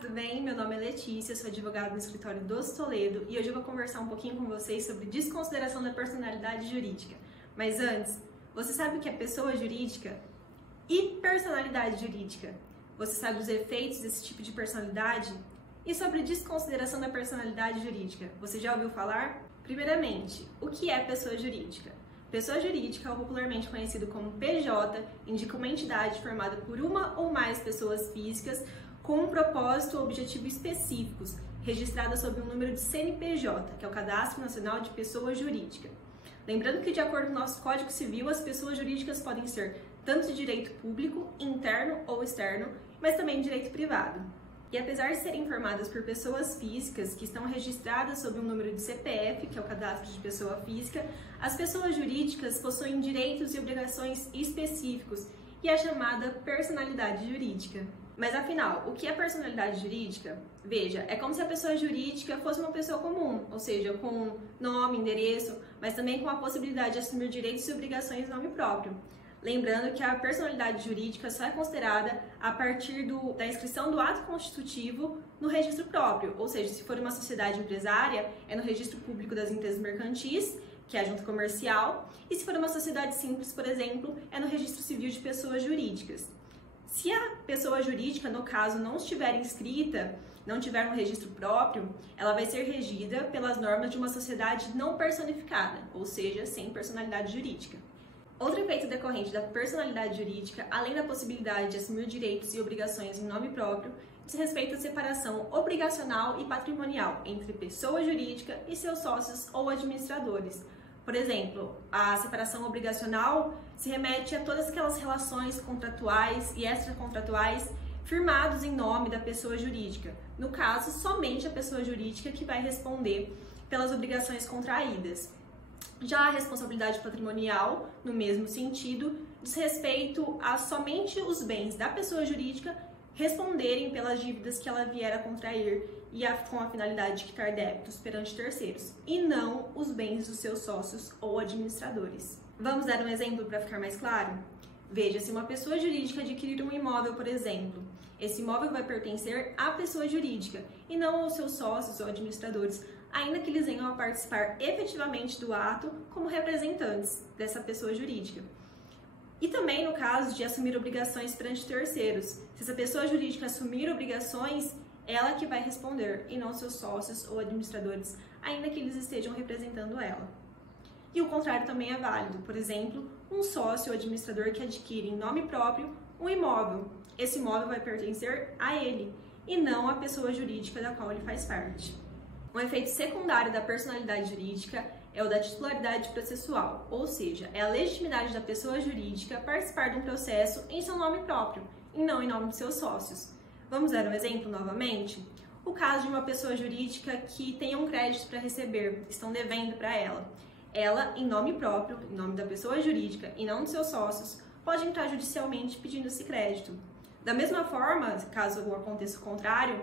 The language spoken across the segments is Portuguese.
tudo bem? Meu nome é Letícia, sou advogada no escritório Doce Toledo e hoje eu vou conversar um pouquinho com vocês sobre desconsideração da personalidade jurídica. Mas antes, você sabe o que é pessoa jurídica e personalidade jurídica? Você sabe os efeitos desse tipo de personalidade? E sobre desconsideração da personalidade jurídica, você já ouviu falar? Primeiramente, o que é pessoa jurídica? Pessoa jurídica, ou popularmente conhecido como PJ, indica uma entidade formada por uma ou mais pessoas físicas com um propósito ou objetivo específicos, registrada sob um número de CNPJ, que é o Cadastro Nacional de Pessoa Jurídica. Lembrando que, de acordo com o nosso Código Civil, as pessoas jurídicas podem ser tanto de direito público, interno ou externo, mas também de direito privado. E apesar de serem formadas por pessoas físicas que estão registradas sob um número de CPF, que é o Cadastro de Pessoa Física, as pessoas jurídicas possuem direitos e obrigações específicos e é chamada personalidade jurídica. Mas afinal, o que é personalidade jurídica? Veja, é como se a pessoa jurídica fosse uma pessoa comum, ou seja, com nome, endereço, mas também com a possibilidade de assumir direitos e obrigações em nome próprio. Lembrando que a personalidade jurídica só é considerada a partir da inscrição do ato constitutivo no registro próprio, ou seja, se for uma sociedade empresária, é no registro público das empresas mercantis, que é a junta comercial, e se for uma sociedade simples, por exemplo, é no registro civil de pessoas jurídicas. Se a pessoa jurídica, no caso, não estiver inscrita, não tiver um registro próprio, ela vai ser regida pelas normas de uma sociedade não personificada, ou seja, sem personalidade jurídica. Outro efeito decorrente da personalidade jurídica, além da possibilidade de assumir direitos e obrigações em nome próprio, diz respeito à separação obrigacional e patrimonial entre pessoa jurídica e seus sócios ou administradores. Por exemplo, a separação obrigacional se remete a todas aquelas relações contratuais e extracontratuais firmados em nome da pessoa jurídica. No caso, somente a pessoa jurídica que vai responder pelas obrigações contraídas. Já a responsabilidade patrimonial, no mesmo sentido, diz respeito a somente os bens da pessoa jurídica responderem pelas dívidas que ela vier a contrair e com a finalidade de quitar débitos perante terceiros, e não os bens dos seus sócios ou administradores. Vamos dar um exemplo para ficar mais claro? Veja, se uma pessoa jurídica adquirir um imóvel, por exemplo, esse imóvel vai pertencer à pessoa jurídica e não aos seus sócios ou administradores, ainda que eles venham a participar efetivamente do ato como representantes dessa pessoa jurídica. E também no caso de assumir obrigações perante terceiros. Se essa pessoa jurídica assumir obrigações, ela que vai responder e não seus sócios ou administradores, ainda que eles estejam representando ela. E o contrário também é válido. Por exemplo, um sócio ou administrador que adquire em nome próprio um imóvel. Esse imóvel vai pertencer a ele e não à pessoa jurídica da qual ele faz parte. Um efeito secundário da personalidade jurídica é o da titularidade processual, ou seja, é a legitimidade da pessoa jurídica participar de um processo em seu nome próprio e não em nome de seus sócios. Vamos dar um exemplo novamente? O caso de uma pessoa jurídica que tenha um crédito para receber, estão devendo para ela. Ela, em nome próprio, em nome da pessoa jurídica e não de seus sócios, pode entrar judicialmente pedindo esse crédito. Da mesma forma, caso aconteça o contrário,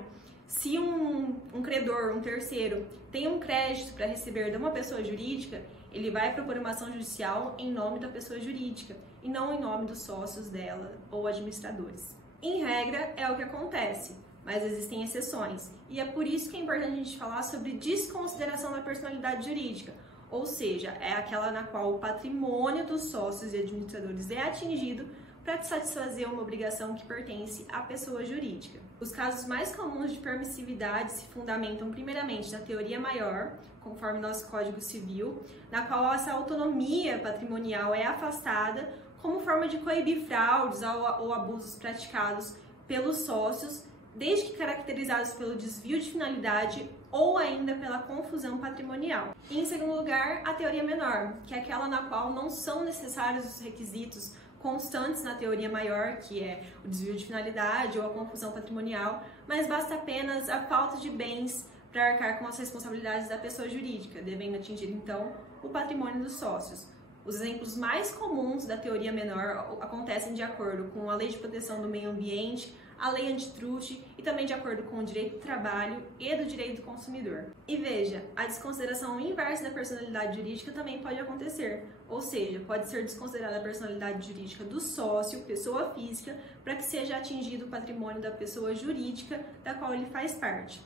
se um credor, um terceiro, tem um crédito para receber de uma pessoa jurídica, ele vai propor uma ação judicial em nome da pessoa jurídica e não em nome dos sócios dela ou administradores. Em regra, é o que acontece, mas existem exceções. E é por isso que é importante a gente falar sobre desconsideração da personalidade jurídica, ou seja, é aquela na qual o patrimônio dos sócios e administradores é atingido para satisfazer uma obrigação que pertence à pessoa jurídica. Os casos mais comuns de permissividade se fundamentam primeiramente na teoria maior, conforme nosso Código Civil, na qual essa autonomia patrimonial é afastada como forma de coibir fraudes ou abusos praticados pelos sócios, desde que caracterizados pelo desvio de finalidade ou ainda pela confusão patrimonial. E, em segundo lugar, a teoria menor, que é aquela na qual não são necessários os requisitos constantes na teoria maior, que é o desvio de finalidade ou a confusão patrimonial, mas basta apenas a falta de bens para arcar com as responsabilidades da pessoa jurídica, devendo atingir, então, o patrimônio dos sócios. Os exemplos mais comuns da teoria menor acontecem de acordo com a Lei de Proteção do Meio Ambiente, a lei antitruste e também de acordo com o direito do trabalho e do direito do consumidor. E veja, a desconsideração inversa da personalidade jurídica também pode acontecer, ou seja, pode ser desconsiderada a personalidade jurídica do sócio, pessoa física, para que seja atingido o patrimônio da pessoa jurídica da qual ele faz parte.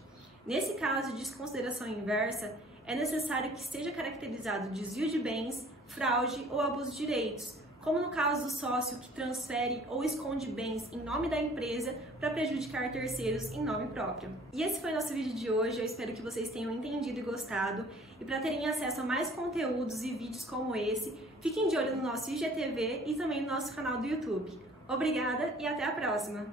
Nesse caso de desconsideração inversa, é necessário que seja caracterizado desvio de bens, fraude ou abuso de direitos, como no caso do sócio que transfere ou esconde bens em nome da empresa para prejudicar terceiros em nome próprio. E esse foi o nosso vídeo de hoje, eu espero que vocês tenham entendido e gostado. E para terem acesso a mais conteúdos e vídeos como esse, fiquem de olho no nosso IGTV e também no nosso canal do YouTube. Obrigada e até a próxima!